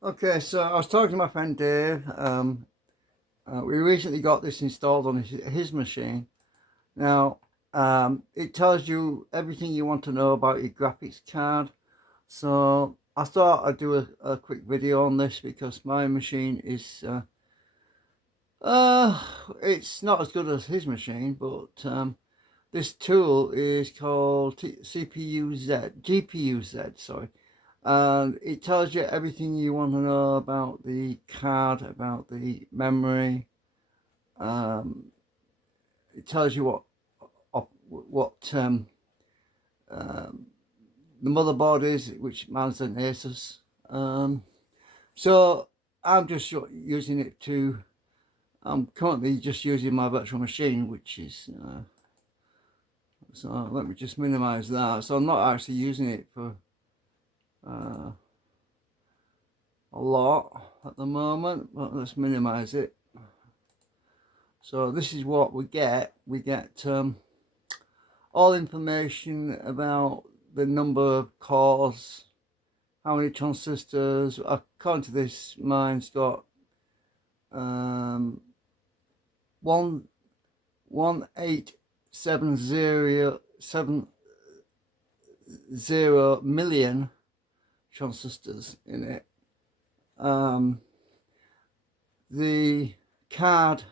Okay, so I was talking to my friend Dave. We recently got this installed on his machine. Now, it tells you everything you want to know about your graphics card. So I thought I'd do a quick video on this because my machine is, uh, it's not as good as his machine, but this tool is called GPU-Z, sorry. And it tells you everything you want to know about the card, about the memory. Um, it tells you what um, the motherboard is, which mine's an Asus. So I'm just using it to. I'm currently just using my virtual machine, which is. So let me just minimize that. So I'm not actually using it for uh, a lot at the moment, but let's minimize it. So this is what we get. We get all information about the number of cores, how many transistors. According to this, mine's got um, one 18707 million transistors in it. The card,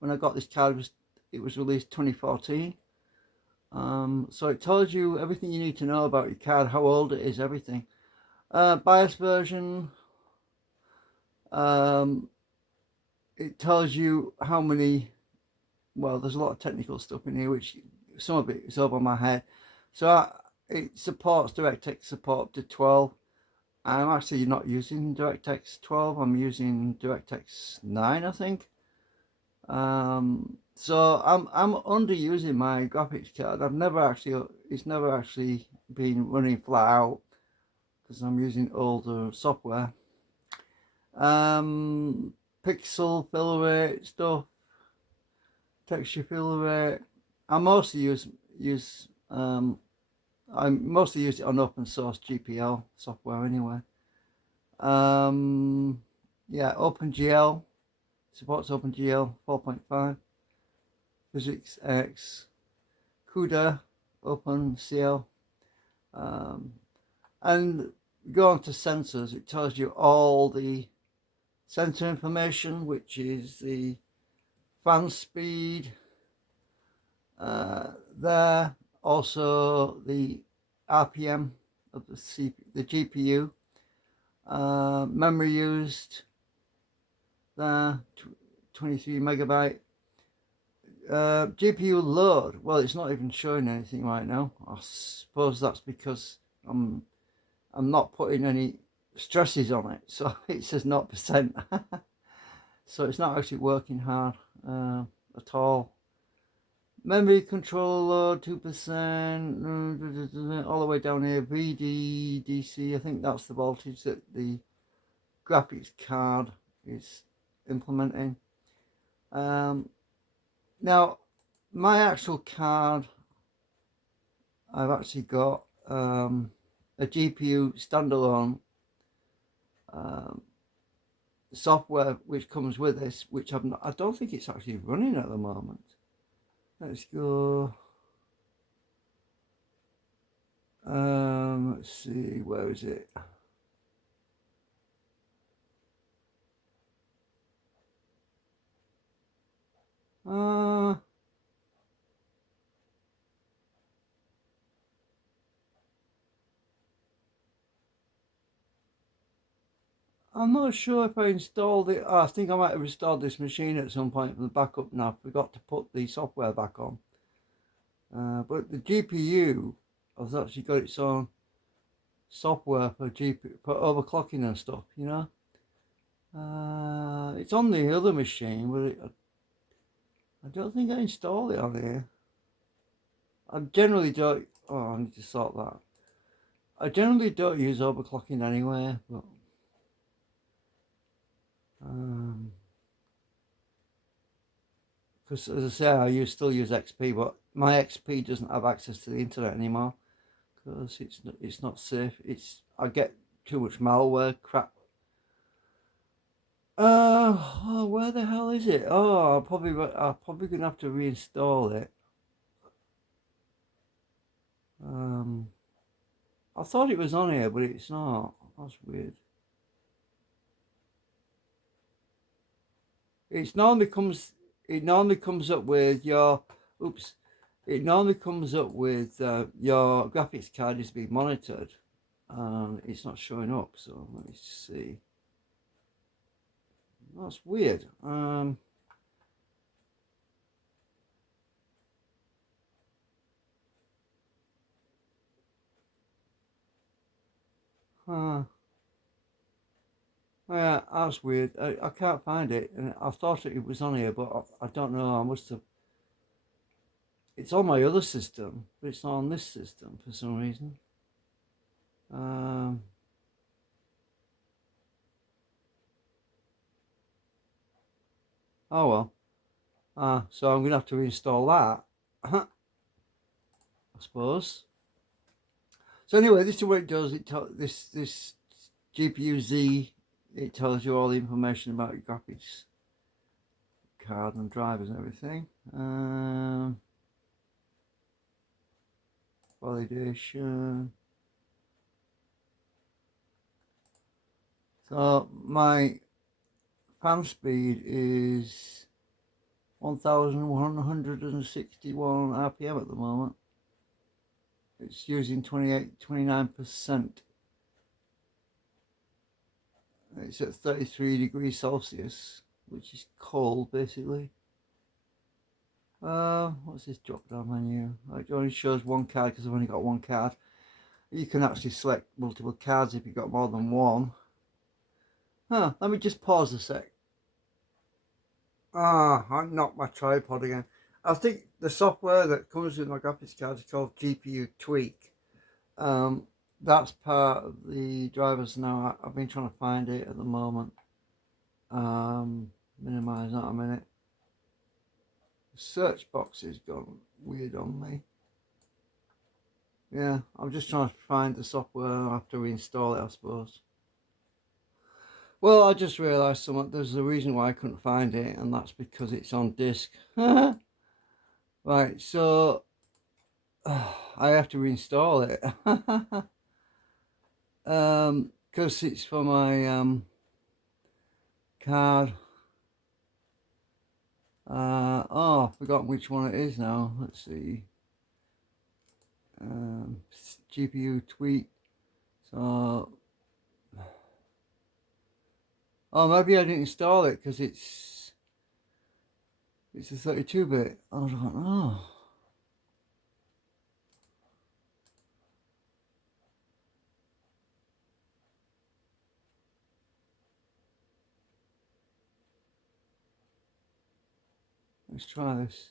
when I got this card, it was released 2014. So it tells you everything you need to know about your card, how old it is, everything. BIOS version. Um, it tells you how many. Well, there's a lot of technical stuff in here, which some of it is over my head. So it supports DirectX support up to 12. I'm actually not using DirectX 12. I'm using DirectX 9, I think. So I'm underusing my graphics card. It's never actually been running flat out because I'm using older software. Pixel fill rate stuff, texture fill rate. I mostly use I mostly use it on open source GPL software anyway. Um, yeah, OpenGL supports OpenGL 4.5, Physics X, CUDA, OpenCL, um, and go on to sensors. It tells you all the sensor information, which is the fan speed, there, also the RPM of the GPU, memory used there, 23 megabyte. GPU load, well, it's not even showing anything right now. I suppose that's because I'm not putting any stresses on it, so it says 0%. So it's not actually working hard at all. Memory control load 2%, all the way down here. VDDC, I think that's the voltage that the graphics card is implementing. Now, my actual card, I've actually got a GPU standalone software which comes with this, which I don't think it's actually running at the moment. Let's go. Let's see, where is it? Uh, I'm not sure if I installed it. I think I might have installed this machine at some point from the backup and I forgot to put the software back on. But the GPU has actually got its own software for overclocking and stuff, you know. It's on the other machine, but I don't think I installed it on here. I generally don't. Oh, I need to sort that. I generally don't use overclocking anyway, but because as I say, still use XP, but my XP doesn't have access to the internet anymore because it's not safe. I get too much malware crap Oh, where the hell is it? Oh, I'll probably gonna have to reinstall it. Um, I thought it was on here, but it's not. That's weird. It's normally comes. It normally comes up with your. Oops. It normally comes up with your graphics card is being monitored, and it's not showing up. So let me see. That's weird. Huh. Yeah, that's weird. I can't find it, and I thought it was on here, but I don't know. I must have. It's on my other system, but it's not on this system for some reason. Um, oh well. So I'm gonna have to install that, I suppose. So anyway, this is what it does. This GPU Z. It tells you all the information about your graphics card and drivers and everything. Validation. So my fan speed is 1161 RPM at the moment. It's using 29%. It's at 33 degrees Celsius, which is cold basically. What's this drop down menu? It only shows one card because I've only got one card. You can actually select multiple cards if you've got more than one. Let me just pause a sec. I knocked my tripod again. I think the software that comes with my graphics card is called GPU Tweak. Um, that's part of the drivers now. I've been trying to find it at the moment. Minimize that a minute. The search box has gone weird on me. Yeah, I'm just trying to find the software. I'll have to reinstall it, I suppose. Well, I just realised something. There's a reason why I couldn't find it, and that's because it's on disk. Right, so I have to reinstall it. Because it's for my card. I've forgotten which one it is now. Let's see. GPU tweak. So, maybe I didn't install it because it's a 32-bit. I don't know. Let's try this.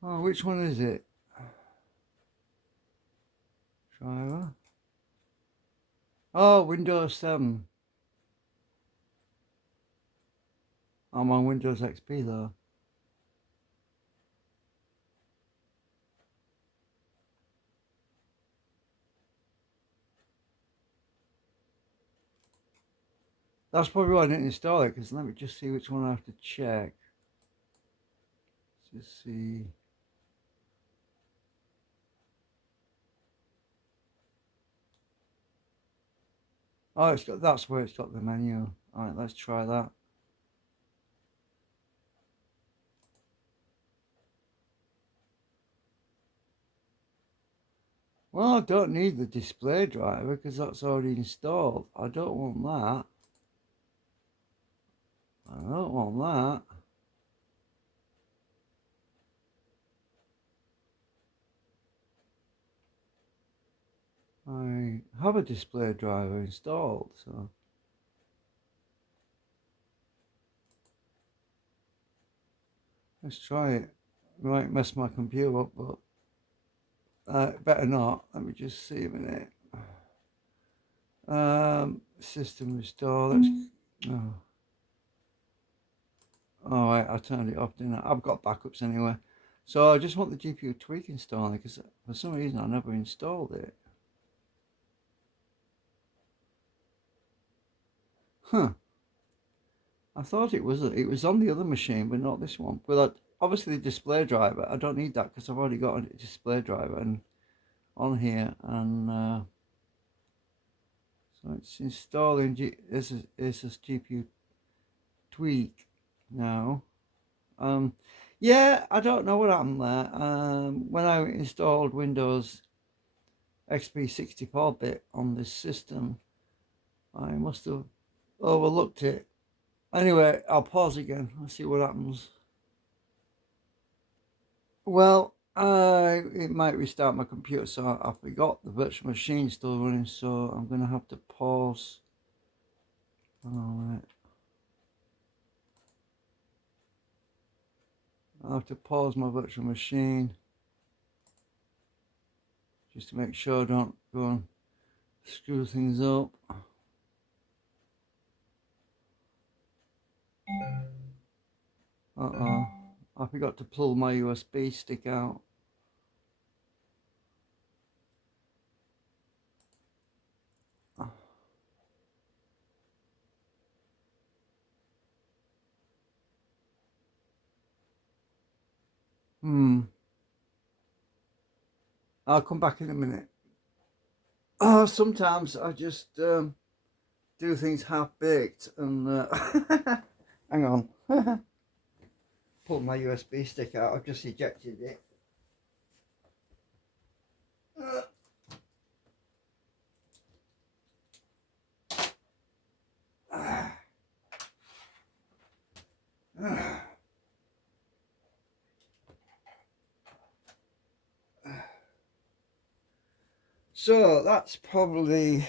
Which one is it? Driver. Oh, Windows 7. I'm on Windows XP though. That's probably why I didn't install it, because let me just see which one I have to check. Let's just see. Oh, that's where it's got the menu. Alright, let's try that. Well, I don't need the display driver because that's already installed. I don't want that. I don't want that. I have a display driver installed, so let's try it. It might mess my computer up, but better not. Let me just see a minute. System restore. Let's. Oh, right, I turned it off, didn't I? I've got backups anyway. So I just want the GPU tweak installed because for some reason I never installed it. Huh. I thought it was on the other machine, but not this one. But obviously the display driver, I don't need that because I've already got a display driver and on here, and so it's installing Asus GPU tweak now. Yeah, I don't know what happened there. When I installed Windows XP 64-bit on this system, I must have overlooked it. Anyway, I'll pause again. Let's see what happens. Well, it might restart my computer, so I forgot the virtual machine still running, so I'm going to have to pause. Alright. I'll have to pause my virtual machine just to make sure I don't go and screw things up. Uh-oh. I forgot to pull my USB stick out. I'll come back in a minute. Oh, sometimes I just do things half-baked and hang on. Pull my USB stick out. I've just ejected it. So that's probably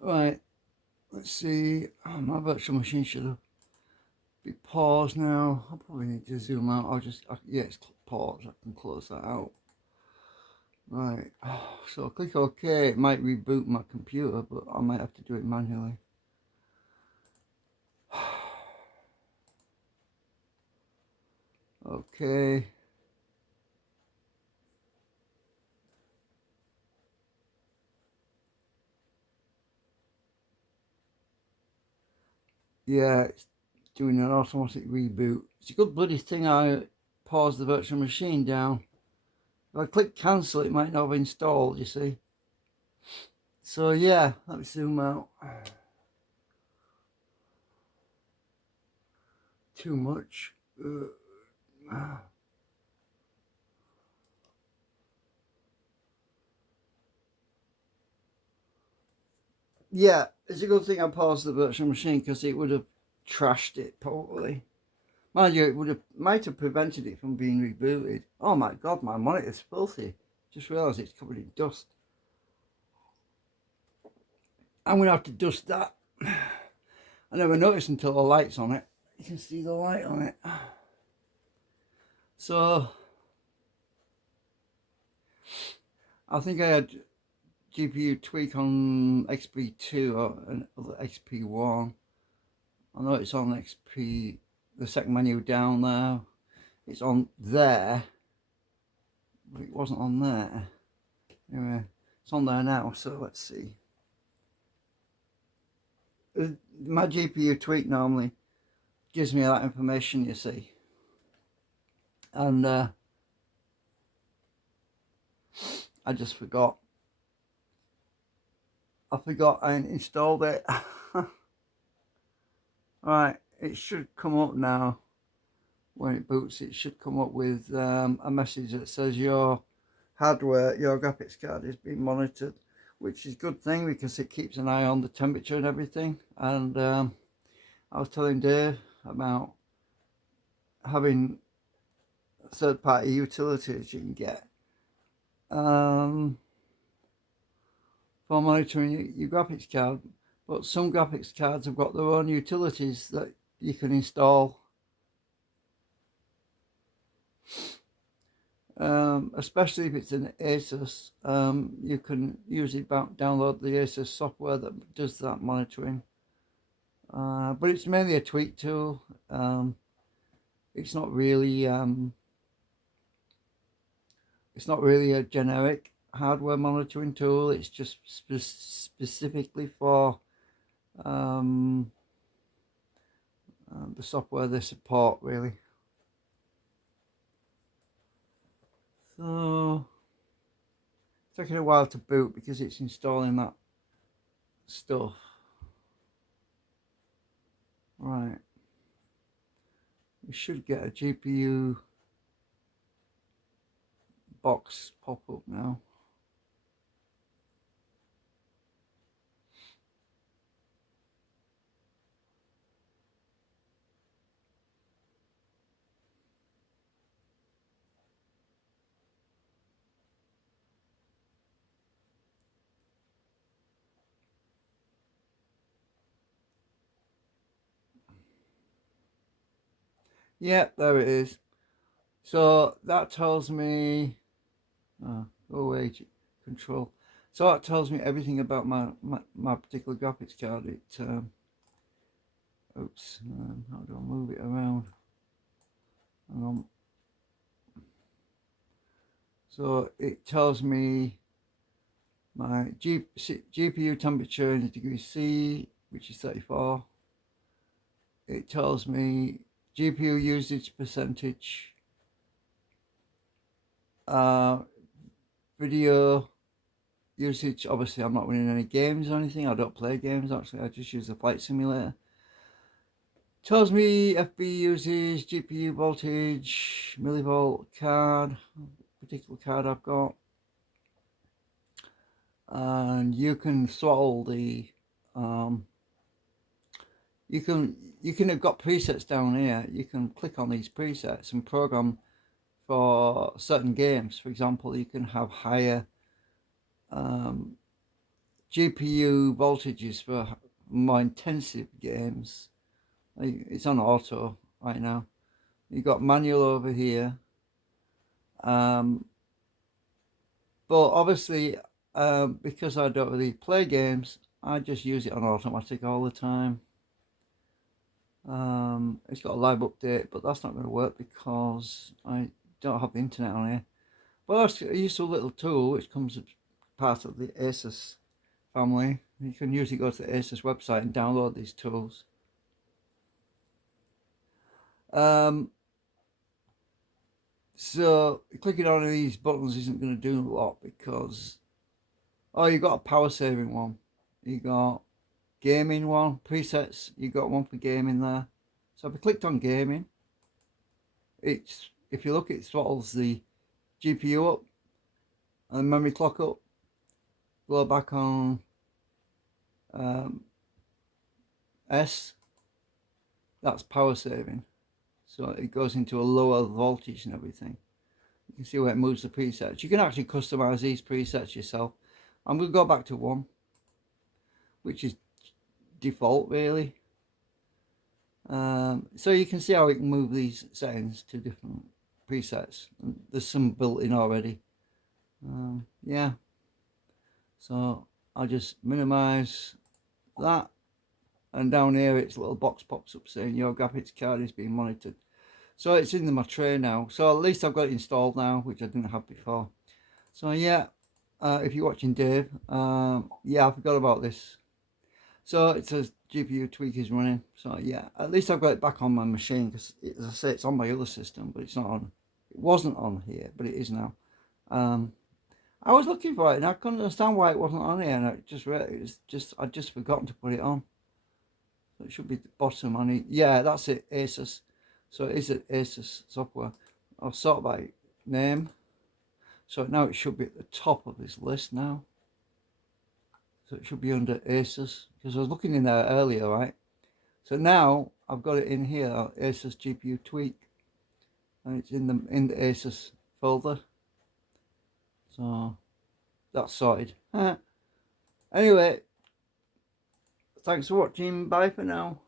right. Let's see. Oh, my virtual machine should have be paused now. I probably need to zoom out. Yeah, it's paused. I can close that out. Right. So click OK. It might reboot my computer, but I might have to do it manually. Okay. Yeah, it's doing an automatic reboot. It's a good bloody thing I paused the virtual machine down. If I click cancel, it might not have installed, you see. So yeah, let me zoom out. Too much. Yeah, it's a good thing I paused the virtual machine because it would have trashed it probably. Mind you, it might have prevented it from being rebooted. Oh my god, my monitor's filthy. Just realised it's covered in dust. I'm going to have to dust that. I never noticed until the light's on it. You can see the light on it. So, I think I had GPU tweak on XP2 or XP1. I know it's on XP, the second menu down there. It's on there, but it wasn't on there. Anyway, it's on there now, so let's see. My GPU tweak normally gives me that information, you see. And I just forgot. I forgot I installed it. Right, it should come up now. When it boots, it should come up with a message that says your hardware, your graphics card is being monitored, which is a good thing because it keeps an eye on the temperature and everything. And I was telling Dave about having third-party utilities you can get for monitoring your graphics card, but some graphics cards have got their own utilities that you can install, especially if it's an Asus. You can usually download the Asus software that does that monitoring, but it's mainly a tweak tool. it's not really a generic hardware monitoring tool. It's just specifically for the software they support, really. So it's taking a while to boot because it's installing that stuff. Right, we should get a GPU box pop up now. Yep, there it is. So that tells me age control. So that tells me everything about my particular graphics card. Oops, how do I move it around? Hang on. So it tells me my GPU temperature in degrees C, which is 34. It tells me GPU usage percentage, video usage. Obviously I'm not running any games or anything. I don't play games actually. I just use the flight simulator. Tells me FB usage, GPU voltage, millivolt card, particular card I've got. And you can throttle the you can have got presets down here. You can click on these presets and program for certain games. For example, you can have higher GPU voltages for more intensive games. It's on auto right now. You've got manual over here. But obviously, because I don't really play games, I just use it on automatic all the time. It's got a live update, but that's not going to work because I don't have the internet on here. But that's a useful little tool which comes as part of the Asus family. You can usually go to the Asus website and download these tools. So clicking on these buttons isn't going to do a lot because you got a power saving one, you got gaming one, presets, you got one for gaming there. So if I clicked on gaming, if you look, it throttles the GPU up and the memory clock up. Go back on S, that's power saving. So it goes into a lower voltage and everything. You can see where it moves the presets. You can actually customize these presets yourself. I'm going to go back to 1, which is default really. So you can see how we can move these settings to different presets. There's some built in already. Yeah. So I'll just minimize that. And down here, its little box pops up saying your graphics card is being monitored. So it's in my tray now. So at least I've got it installed now, which I didn't have before. So yeah, if you're watching Dave, yeah, I forgot about this. So it says GPU tweak is running. So yeah, at least I've got it back on my machine because, as I say, it's on my other system, but it's not on. It wasn't on here, but it is now. I was looking for it and I couldn't understand why it wasn't on here, and I'd just forgotten to put it on. So it should be the bottom. Yeah, that's it, Asus. So it is an Asus software. I'll sort by name. So now it should be at the top of this list now. So it should be under Asus, because I was looking in there earlier, right? So now I've got it in here, Asus GPU tweak, and it's in the Asus folder. So that's sorted. Anyway, thanks for watching. Bye for now.